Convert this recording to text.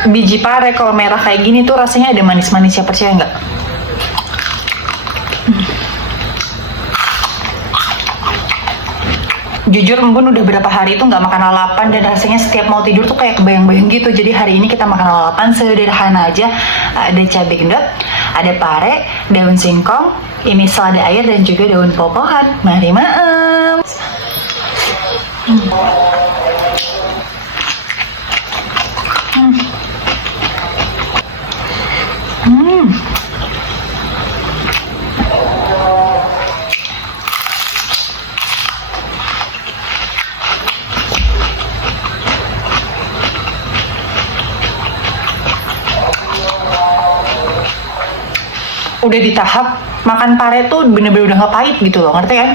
Biji pare kalau merah kayak gini tuh rasanya ada manis-manisnya, percaya nggak? Jujur Embun udah berapa hari itu nggak makan lalapan dan rasanya setiap mau tidur tuh kayak kebayang-bayang gitu. Jadi hari ini kita makan lalapan sederhana aja. Ada cabai gendot, ada pare, daun singkong, ini selada air dan juga daun popohan. Mari maem. Udah di tahap makan pare tuh bener-bener udah nggak pahit gitu loh, ngerti kan?